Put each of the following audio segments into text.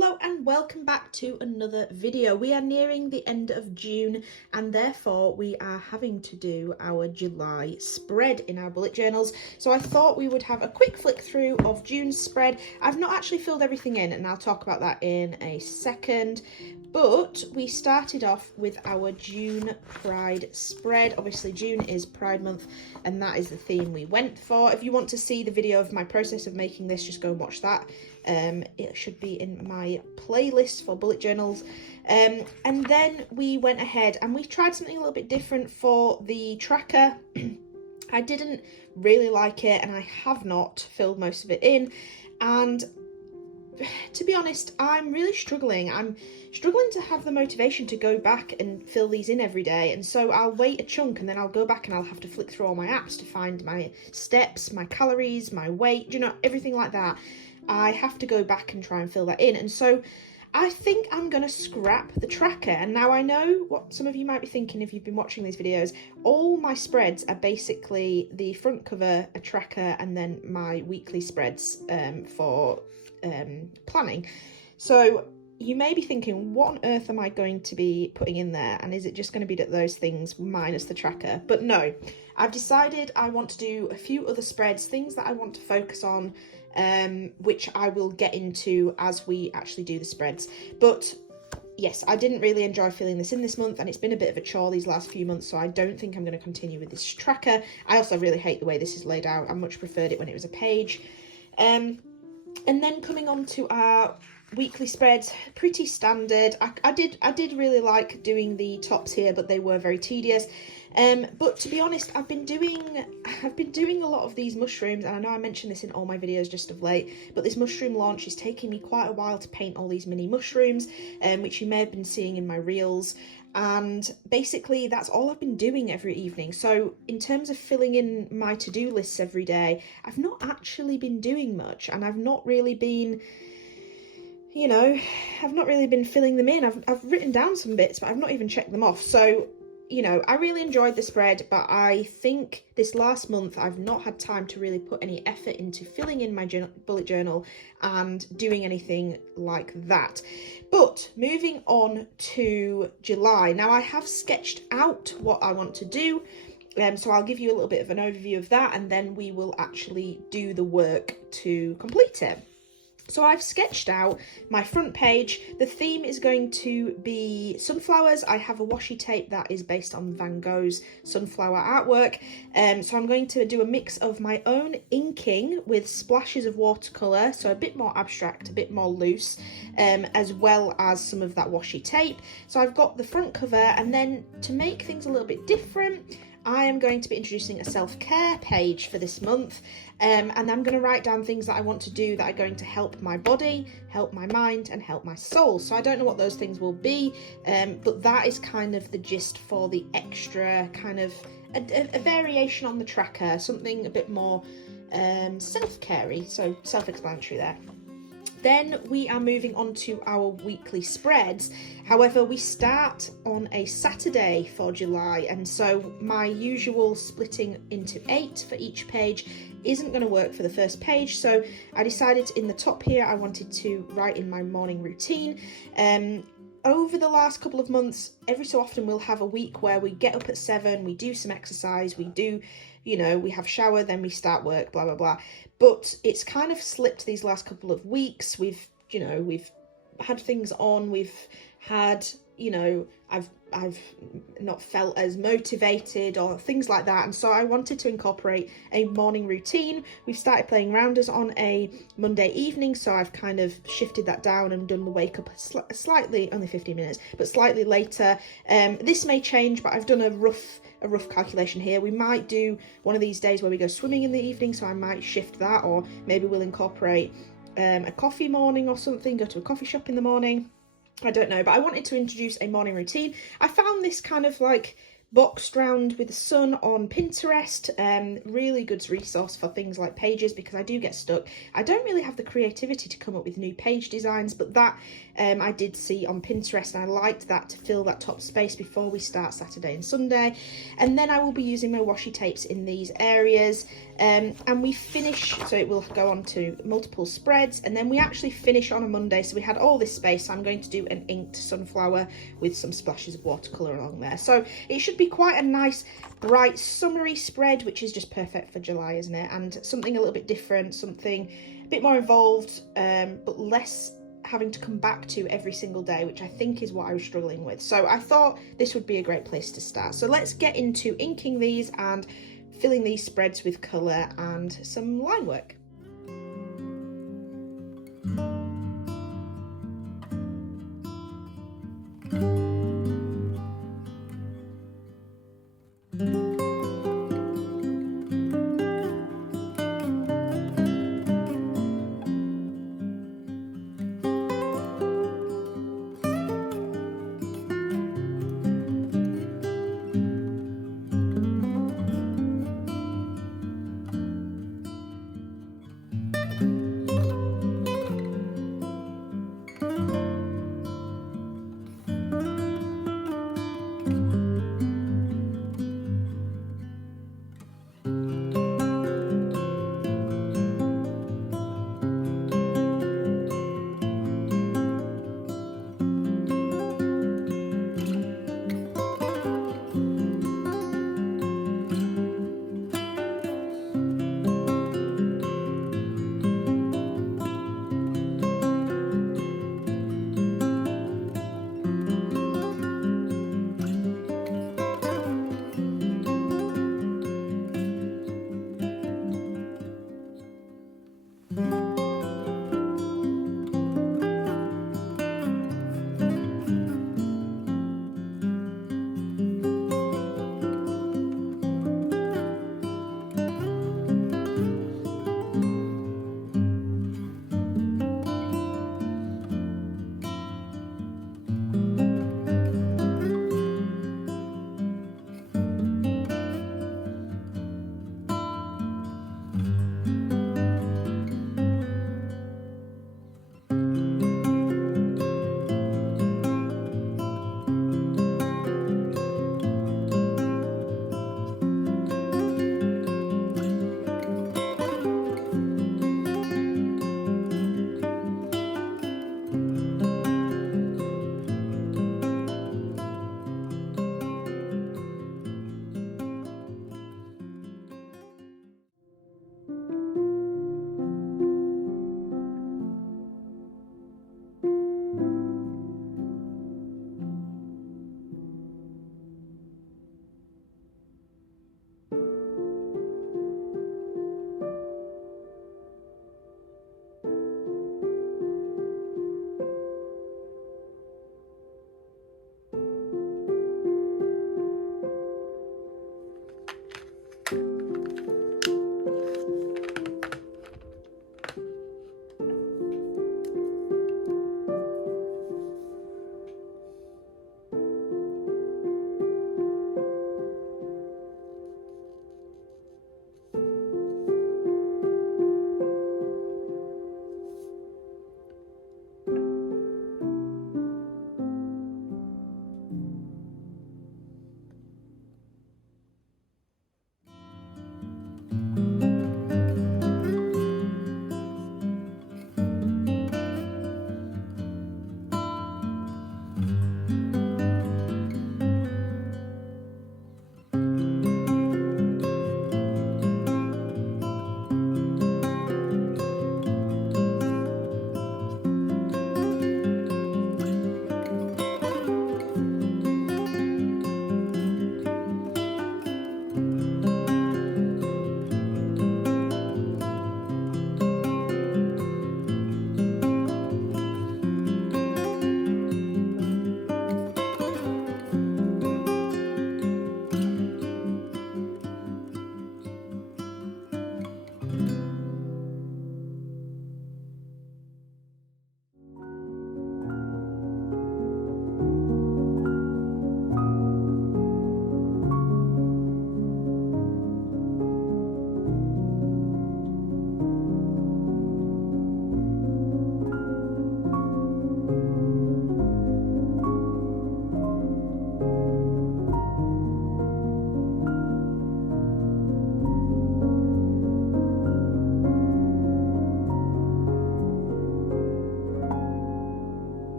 Hello and welcome back to another video. We are nearing the end of June and therefore we are having to do our July spread in our bullet journals. So I thought we would have a quick flick through of June's spread. I've not actually filled everything in and I'll talk about that in a second. But we started off with our June Pride spread. Obviously June is Pride month and that is the theme we went for. If you want to see the video of my process of making this, just go and watch that. It should be in my playlist for bullet journals. And then we went ahead and we tried something a little bit different for the tracker. I didn't really like it and I have not filled most of it in, and to be honest, I'm really struggling. I'm struggling to have the motivation to go back and fill these in every day, and so I'll wait a chunk and then I'll go back and I'll have to flick through all my apps to find my steps, my calories, my weight, you know, everything like that. I have to go back and try and fill that in, and so I think I'm going to scrap the tracker. And now I know what some of you might be thinking if you've been watching these videos. All my spreads are basically the front cover, a tracker, and then my weekly spreads for planning. So you may be thinking, what on earth am I going to be putting in there? And is it just going to be those things minus the tracker? But no, I've decided I want to do a few other spreads, things that I want to focus on, which I will get into as we actually do the spreads. But yes, I didn't really enjoy filling this in this month, and it's been a bit of a chore these last few months, so I don't think I'm going to continue with this tracker. I also really hate the way this is laid out. I much preferred it when it was a page. And then coming on to our weekly spreads, pretty standard. I did really like doing the tops here, but they were very tedious. But to be honest, I've been doing a lot of these mushrooms, and I know I mentioned this in all my videos just of late, but this mushroom launch is taking me quite a while to paint all these mini mushrooms, which you may have been seeing in my reels. And basically that's all I've been doing every evening. So in terms of filling in my to-do lists every day, I've not actually been doing much, and I've not really been, you know, I've not really been filling them in. I've written down some bits, but I've not even checked them off. So, you know, I really enjoyed the spread, but I think this last month I've not had time to really put any effort into filling in my bullet journal and doing anything like that. But moving on to July. Now I have sketched out what I want to do. So I'll give you a little bit of an overview of that, and then we will actually do the work to complete it. So I've sketched out my front page. The theme is going to be sunflowers. I have a washi tape that is based on Van Gogh's sunflower artwork. So I'm going to do a mix of my own inking with splashes of watercolour, so a bit more abstract, a bit more loose, as well as some of that washi tape. So I've got the front cover, and then to make things a little bit different, I am going to be introducing a self-care page for this month, and I'm going to write down things that I want to do that are going to help my body, help my mind, and help my soul. So I don't know what those things will be, but that is kind of the gist for the extra kind of a variation on the tracker, something a bit more self-carey, so self-explanatory there. Then we are moving on to our weekly spreads. However, we start on a Saturday for July, and so my usual splitting into 8 for each page isn't going to work for the first page. So I decided in the top here I wanted to write in my morning routine. Over the last couple of months, every so often we'll have a week where we get up at 7, we do some exercise, we do, you know, we have shower, then we start work, blah, blah, blah. But it's kind of slipped these last couple of weeks. We've had things on, we've had, you know, I've not felt as motivated or things like that, and so I wanted to incorporate a morning routine. We've started playing rounders on a Monday evening, so I've kind of shifted that down and done the wake up slightly, only 15 minutes, but slightly later. This may change, but I've done a rough calculation here. We might do one of these days where we go swimming in the evening, so I might shift that, or maybe we'll incorporate a coffee morning or something, go to a coffee shop in the morning. I don't know, but I wanted to introduce a morning routine. I found this kind of like boxed round with the sun on Pinterest. Really good resource for things like pages, because I do get stuck. I don't really have the creativity to come up with new page designs, but that I did see on Pinterest, and I liked that to fill that top space before we start Saturday and Sunday. And then I will be using my washi tapes in these areas. And we finish, so it will go on to multiple spreads, and then we actually finish on a Monday. So we had all this space, so I'm going to do an inked sunflower with some splashes of watercolour along there. So it should be quite a nice bright summery spread, which is just perfect for July, isn't it? And something a little bit different, something a bit more involved, but less having to come back to every single day, which I think is what I was struggling with. So I thought this would be a great place to start. So let's get into inking these and filling these spreads with colour and some line work.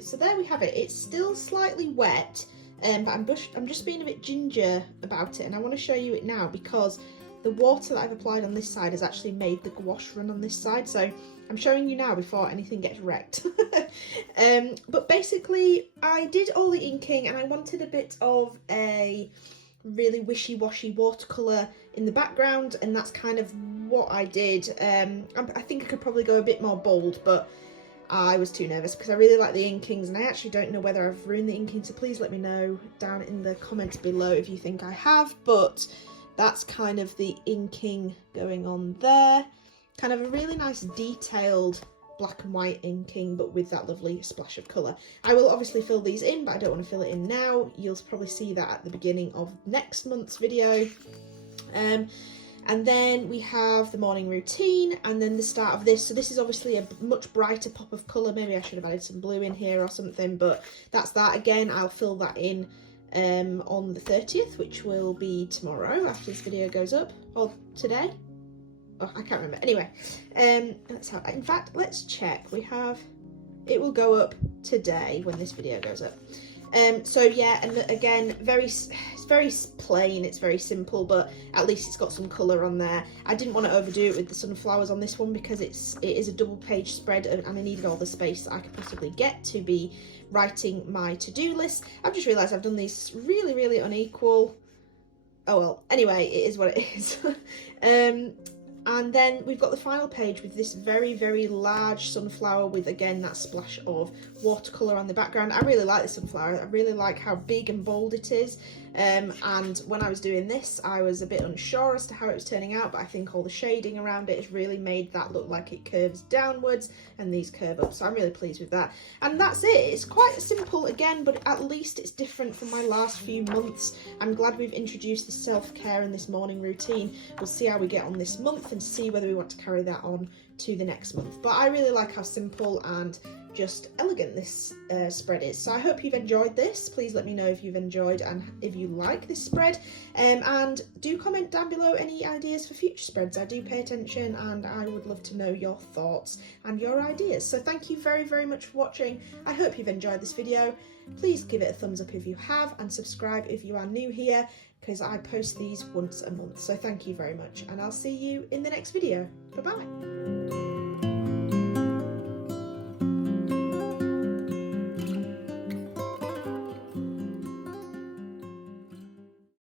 So there we have it. It's still slightly wet, but I'm just being a bit ginger about it, and I want to show you it now because the water that I've applied on this side has actually made the gouache run on this side, so I'm showing you now before anything gets wrecked. But basically I did all the inking and I wanted a bit of a really wishy-washy watercolour in the background, and that's kind of what I did. I think I could probably go a bit more bold, but I was too nervous because I really like the inkings and I actually don't know whether I've ruined the inking, so please let me know down in the comments below if you think I have. But that's kind of the inking going on there. Kind of a really nice detailed black and white inking, but with that lovely splash of colour. I will obviously fill these in, but I don't want to fill it in now. You'll probably see that at the beginning of next month's video. And then we have the morning routine and then the start of this. So this is obviously a much brighter pop of colour. Maybe I should have added some blue in here or something, but that's that. Again, I'll fill that in on the 30th, which will be tomorrow after this video goes up, or today. Oh, I can't remember. Anyway, let's have, in fact, let's check. We have, it will go up today when this video goes up. So yeah, and again, it's very plain, it's very simple, but at least it's got some colour on there. I didn't want to overdo it with the sunflowers on this one because it is a double page spread, and I needed all the space that I could possibly get to be writing my to-do list. I've just realised I've done these really unequal. Oh well, anyway, it is what it is. And then we've got the final page with this very large sunflower with, again, that splash of watercolour on the background. I really like the sunflower. I really like how big and bold it is. And when I was doing this, I was a bit unsure as to how it was turning out, but I think all the shading around it has really made that look like it curves downwards and these curve up. So I'm really pleased with that. And that's it. It's quite simple again, but at least it's different from my last few months. I'm glad we've introduced the self-care in this morning routine. We'll see how we get on this month and see whether we want to carry that on to the next month. But I really like how simple and just elegant this spread is. So I hope you've enjoyed this. Please let me know if you've enjoyed and if you like this spread, and do comment down below any ideas for future spreads. I do pay attention and I would love to know your thoughts and your ideas. So thank you very much for watching. I hope you've enjoyed this video. Please give it a thumbs up if you have, and subscribe if you are new here, because I post these once a month. So thank you very much, and I'll see you in the next video. Bye bye.